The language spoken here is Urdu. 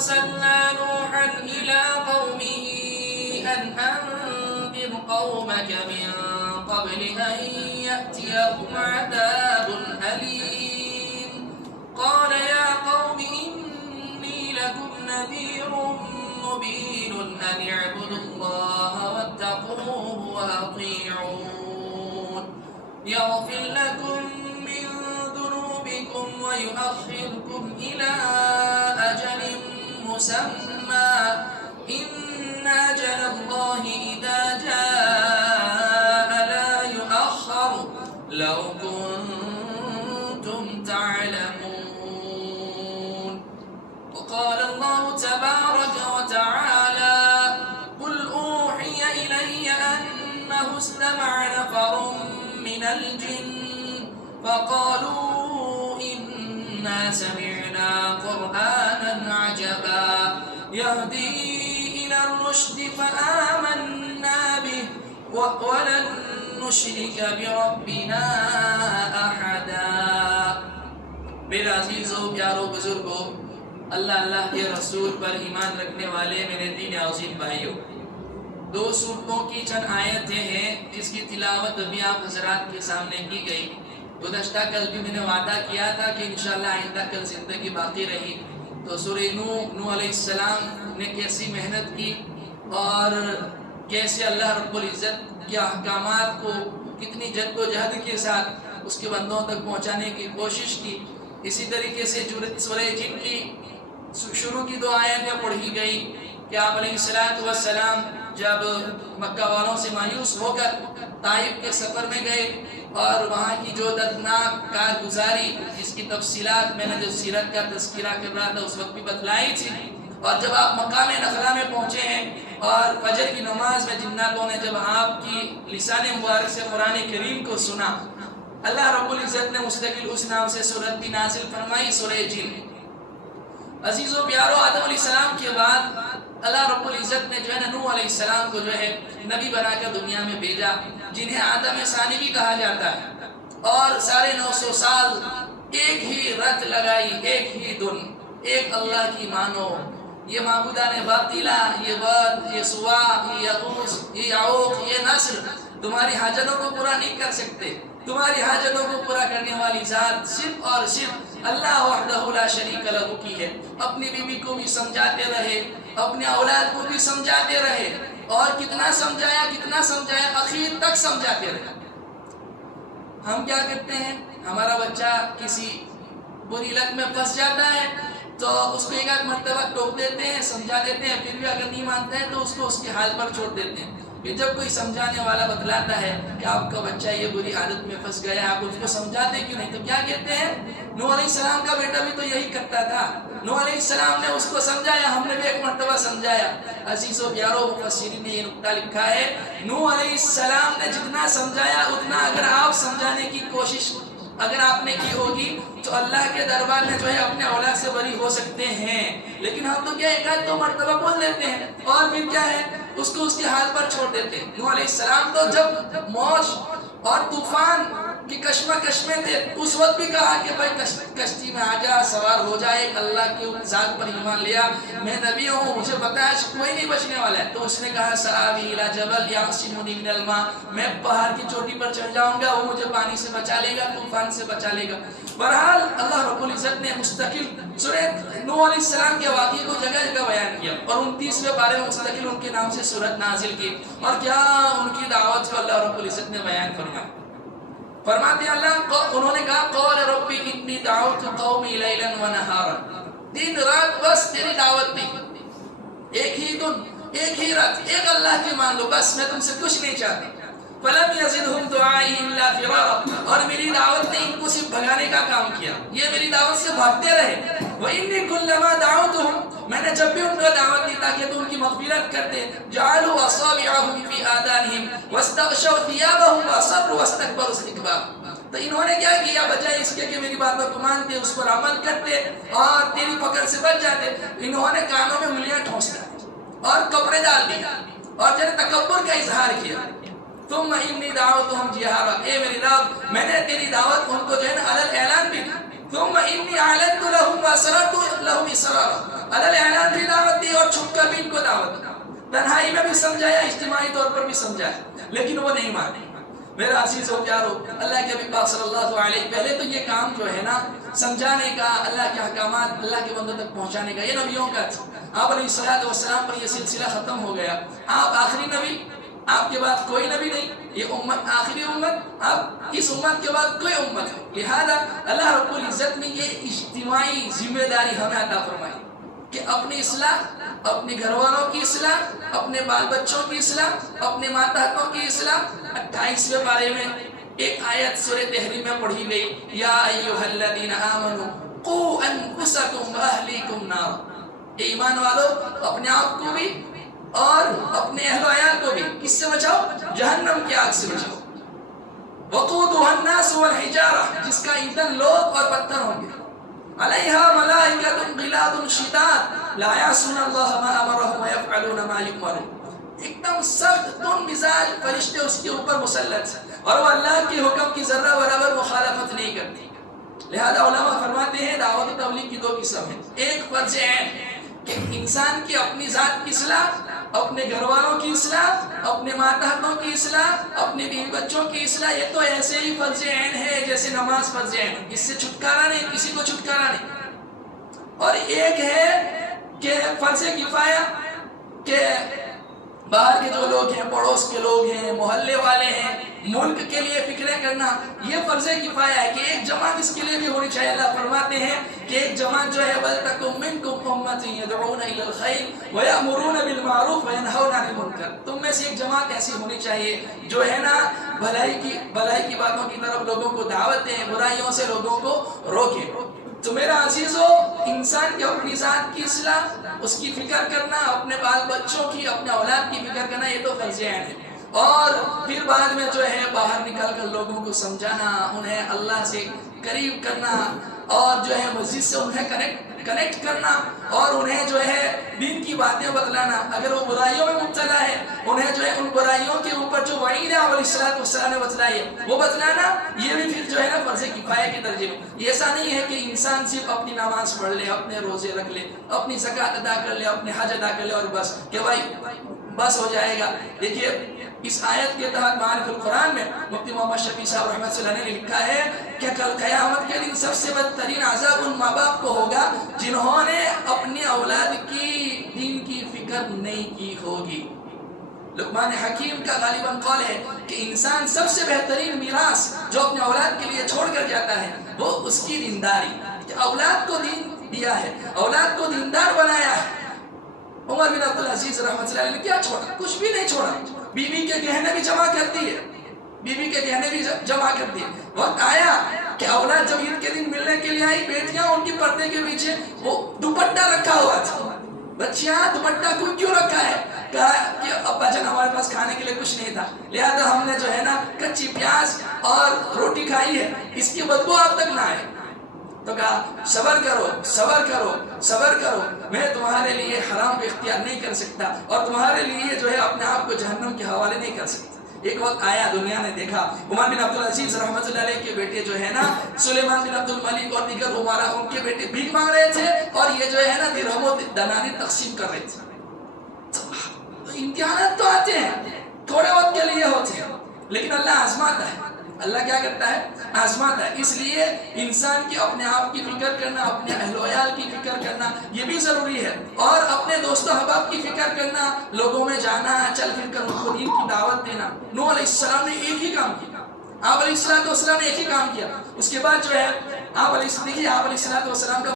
أرسلنا نوحا إلى قومه أن أنذر قومك من قبل أن يأتيهم عذاب أليم قال يا قوم إني لكم نذير مبين أن اعبدوا الله واتقوه وأطيعون يغفر لكم من ذنوبكم ويؤخركم إلى أجل مسمى إن أجل الله إذا جاء لا يؤخر لو كنتم تعلمون وقال الله تبارك وتعالى قل أوحي إلي أنه استمع نفر من الجن فقالوا إنا سمعنا قرآنا عجبا يهدي إلى الرشد فآمنا به ولن نشرك بربنا أحدا. میرے عزیزوں پیاروں بزرگوں، اللہ کے رسول پر ایمان رکھنے والے میرے دین عظیم بھائیوں، 2 سورتوں کی چند آیتیں ہیں جس کی تلاوت ابھی آپ حضرات کے سامنے کی گئی. گزشتہ کل بھی میں نے وعدہ کیا تھا کہ انشاءاللہ آئندہ کل زندگی باقی رہی تو سورہ نوح علیہ السلام نے کیسی محنت کی اور کیسے اللہ رب العزت کے احکامات کو کتنی جد و جہد کے ساتھ اس کے بندوں تک پہنچانے کی کوشش کی. اسی طریقے سے سورہ جن کی شروع کی 2 آیتیں پڑھی گئی کہ آپ علیہ السلام جب مکہ والوں سے مایوس ہو کر طائف کے سفر میں گئے اور وہاں کی جو دردناک کارگزاری جس کی تفصیلات میں نے جو سیرت کا تذکرہ کر رہا تھا اس وقت بھی بتلائی تھی، اور جب آپ مقام نخلا میں پہنچے ہیں اور فجر کی نماز میں جناتوں نے جب آپ کی لسان مبارک سے قرآن کریم کو سنا، اللہ رب العزت نے مستقل اس نام سے سورت بھی نازل فرمائی، سورہ جن. عزیزوں پیاروں، آدم علیہ السلام کے بعد اللہ رب العزت نے جو ہے نوح علیہ السلام کو جو ہے نبی بنا کر دنیا میں بھیجا، جنہیں آدم ثانی بھی کہا جاتا ہے، اور 950 سال ایک ہی رت لگائی، ایک ہی دن، ایک اللہ کی مانو. یہ معبودان باطلہ، یہ ود، یہ سوا، یہ یغوث، یہ یعوق، یہ نصر تمہاری حاجتوں کو پورا نہیں کر سکتے. تمہاری حاجتوں کو پورا کرنے والی ذات صرف اور صرف اللہ وحدہ لا شریک لہ کی ہے. اپنی بیوی کو بھی سمجھاتے رہے، اپنے اولاد کو بھی سمجھاتے رہے، اور کتنا سمجھایا اخیر تک سمجھاتے رہے. ہم کیا کرتے ہیں؟ ہمارا بچہ کسی بری لت میں پھنس جاتا ہے تو اس کو 1 مرتبہ ٹوک دیتے ہیں، سمجھا دیتے ہیں، پھر بھی اگر نہیں مانتا ہے تو اس کو اس کے حال پر چھوڑ دیتے ہیں. پھر جب کوئی سمجھانے والا بتلاتا ہے کہ آپ کا بچہ یہ بری عادت میں پھنس گیا، آپ اس کو سمجھاتے کیوں نہیں؟ تو کیا کہتے ہیں؟ نوح علیہ السلام کا بیٹا بھی تو یہی کرتا تھا، نوح علیہ السلام نے اس کو سمجھایا، ہم نے بھی 1 مرتبہ سمجھایا. عزیزوں پیاروں، مفسرین نے یہ نقطہ لکھا ہے، نوح علیہ السلام نے جتنا سمجھایا اتنا اگر آپ سمجھانے کی کوشش اگر آپ نے کی ہوگی تو اللہ کے دربار میں جو ہے اپنے اولاد سے بری ہو سکتے ہیں. لیکن ہم تو کیا 1-2 مرتبہ بول دیتے ہیں اور پھر کیا ہے اس کو اس کے حال پر چھوڑ دیتے ہیں. نوح علیہ السلام تو جب موج اور طوفان کی کشمکش میں تھے اس وقت بھی کہا کہ بھائی کشتی میں آ جا، سوار ہو جائے، اللہ کی ذات پر ایمان لیا، میں نبی ہوں، مجھے پتا ہے کوئی نہیں بچنے والا ہے. تو اس نے کہا سآوی الی جبل یعصمنی من الماء، میں پہاڑ کی چوٹی پر چڑھ جاؤں گا، وہ مجھے پانی سے بچا لے گا، طوفان سے بچا لے گا. بہرحال اللہ رب العزت نے مستقل سورہ نوح علیہ السلام کے واقعے کو جگہ جگہ بیان کیا اور 29ویں بارے میں مستقل ان کے نام سے سورت نازل کی، اور کیا ان کی دعوت کو اللہ رب العزت نے بیان فرمایا. فرماتے ہیں اللہ انہوں نے کہا قال ربی انی دعوت قومی لیلا ونہارا، دن رات بس تیری دعوت دی، ایک ہی دن، ایک ہی رات، ایک اللہ کی مان لو، بس میں تم سے کچھ نہیں چاہتی. فلم یزدہم دعائی الا فرارا، اور میری دعوت نے ان کو صرف بھگانے کا کام کیا، یہ میری دعوت سے بھاگتے رہے. وانی کلما دعوتہم، میں نے جب بھی ان کو دعوت دی تاکہ تو ان کی مغفرت کرتے، جعلوا اصابعہم فی آذانہم واستغشوا ثیابہم واصروا واستکبروا استکبارا. تو انہوں نے کیا کیا؟ بجائے اس کے کہ میری باتوں کو مانتے، اس پر عمل کرتے اور تیری پکڑ سے بچ جاتے، انہوں نے کانوں میں انگلیاں ٹھونس دی اور کپڑے ڈال دیے اور جو تکبر کا اظہار کیا. ثم انی دعوتہم جہارا، اے میری رب میں نے تیری دعوت ان کو جو ہے نا علل اعلان بھی دی. ثم انی اعلنت لهم واسررت لهم اسرارا، علل اعلان بھی دین کو دعوت دی، تنہائی میں بھی سمجھایا، اجتماعی طور پر بھی سمجھایا، لیکن وہ نہیں مانے۔ میرا عزیز و پیارو، اللہ کے حبیب پاک صلی اللہ علیہ، پہلے تو یہ کام جو ہے نا سمجھانے کا، اللہ کے احکامات اللہ کے بندوں تک پہنچانے کا، یہ نبیوں کا تھا۔ آپ علیہ السلام پر یہ سلسلہ ختم ہو گیا، آپ آخری نبی، آپ کے بعد کوئی نبی نہیں، یہ امت آخری امت، اب اس امت کے بعد کوئی امت ہے، لہذا اللہ رب العزت نے یہ اجتماعی ذمہ داری ہمیں عطا فرمائی کہ اپنی اصلاح، اپنے گھر والوں کی اصلاح، اپنے بال بچوں کی اصلاح، اپنے ماتحتوں کی اصلاح۔ 28ویں پارے میں ایک آیت سورہ تحریم میں پڑھی گئی، یا ایھا الذین آمنوا قوا انفسکم واہلیکم نارا، ایمان والو اپنے آپ کو بھی اور اپنے اہل و عیال کو بھی کس سے بچاؤ؟ جہنم کی آگ سے بچاؤ۔ وقودها الناس والحجارہ، جس کا ایندھن لوگ اور پتھر ہوں گے، علیہا ملائکۃ غلاظ شداد لا یعصون اللہ ما امرهم ویفعلون ما یؤمرون، ایک دم سخت تند مزاج فرشتے اس کے اوپر مسلط ہیں، اور وہ اللہ کے حکم کی ذرہ برابر مخالفت نہیں کرتی۔ لہذا علماء فرماتے ہیں دعوت و تبلیغ کی دو قسم ہیں، ایک فرض عین کہ انسان کی اپنی ذات کی اصلاح، اپنے گھر والوں کی اصلاح، اپنے ماتحتوں کی اصلاح، اپنے بیوی بچوں کی اصلاح، یہ تو ایسے ہی فرض عین ہے جیسے نماز فرض عین ہے، اس سے چھٹکارا نہیں، کسی کو چھٹکارا نہیں۔ اور ایک ہے کہ فرض کفایہ، کہ باہر کے جو لوگ ہیں، پڑوس کے لوگ ہیں، محلے والے ہیں، ملک کے لیے فکریں کرنا، یہ فرض کفایہ ہے کہ ایک جماعت اس کے لیے بھی ہونی چاہیے۔ اللہ فرماتے ہیں کہ ایک جماعت جو ہے وَلْتَكُن مِّنكُمْ أُمَّةٌ يَدْعُونَ إِلَى الْخَيْرِ وَيَأْمُرُونَ بِالْمَعْرُوفِ وَيَنْهَوْنَ عَنِ الْمُنكَرِ، تم میں سے ایک جماعت ایسی ہونی چاہیے جو ہے نا بھلائی کی باتوں کی طرف لوگوں کو دعوت دیں، برائیوں سے لوگوں کو روکیں۔ تو میرا عزیزو، انسان کی اپنی ذات کی اصلاح، اس کی فکر کرنا، اپنے بال بچوں کی، اپنے اولاد کی فکر کرنا، یہ تو فرض عین ہے۔ اور پھر بعد میں جو ہے باہر نکل کر لوگوں کو سمجھانا، انہیں اللہ سے قریب کرنا، اور جو ہے مسجد سے انہیں کنیکٹ کرنا، اور انہیں جو ہے دین کی باتیں بتلانا۔ اگر وہ برائیوں میں مبتلا ہے، انہیں جو ہے ان برائیوں کے اوپر جو وعید علیہ السلام نے بتلائی ہے وہ بتلانا، یہ بھی پھر جو ہے نا فرض کفایہ کے درجے میں۔ ایسا نہیں ہے کہ انسان صرف اپنی نماز پڑھ لے، اپنے روزے رکھ لے، اپنی زکوٰۃ ادا کر لے، اپنے حج ادا کر لے اور بس کہ بھائی بس ہو جائے گا۔ دیکھیے اس آیت کے تحت معارف القرآن میں مفتی محمد شفیع صاحب رحمۃ اللہ علیہ نے لکھا ہے کہ کل قیامت کے دن سب سے بدترین عذاب ان ماں باپ کو ہوگا جنہوں نے اپنی اولاد کی دین کی فکر نہیں کی ہوگی۔ لقمان حکیم کا غالباً قول ہے کہ انسان سب سے بہترین میراث جو اپنے اولاد کے لیے چھوڑ کر جاتا ہے وہ اس کی دینداری، کہ اولاد کو دین دیا ہے، اولاد کو دیندار بنایا ہے۔ عمر بن عبدالعزیز رحمۃ اللہ علیہ نے کیا چھوڑا؟ کچھ بھی نہیں چھوڑا، بیوی کے گہنے بھی جمع کر دیے، بیوی کے گہنے بھی جمع کر دیے۔ وقت آیا کہ اولاد جب عید کے دن ملنے کے لیے آئی، بیٹیاں ان کی پردے کے پیچھے وہ دوپٹہ رکھا ہوا تھا، بچیاں دوپٹہ کیوں رکھا ہے؟ کہا کہ ابا جان ہمارے پاس کھانے کے لیے کچھ نہیں تھا، لہذا ہم نے جو ہے نا کچی پیاز اور روٹی کھائی ہے، اس کی بدبو آپ تک نہ آئے۔ تو کہا صبر کرو صبر کرو صبر کرو، میں تمہارے لیے حرام کو اختیار نہیں کر سکتا اور تمہارے لیے جو ہے اپنے آپ کو جہنم کے حوالے نہیں کر سکتا۔ ایک وقت آیا، دنیا نے دیکھا، عمر بن عبدالعزیز رحمۃ اللہ علیہ کے بیٹے جو ہے نا سلیمان بن عبد الملک اور دیگر عمرا، ان کے بیٹے بھیک مانگ رہے تھے اور یہ جو ہے نا درہم و دنانیر تقسیم کر رہے تھے۔ تو امتحانات تو آتے ہیں، تھوڑے وقت کے لیے ہوتے ہیں، لیکن اللہ آزماتا ہے۔ اللہ کیا کرتا ہے؟ آزماتا ہے۔ اس لیے انسان کی اپنے آپ کی فکر کرنا، اپنے اہل و عیال کی فکر کرنا یہ بھی ضروری ہے، اور اپنے دوست و احباب کی فکر کرنا، لوگوں میں جانا، چل پھر کر ان کو دین کی دعوت دینا۔ نوح علیہ السلام نے ایک ہی کام کیا، آپ علیہ السلام نے ایک ہی کام کیا۔ اس کے بعد جو ہے آپ علیہ السلام کا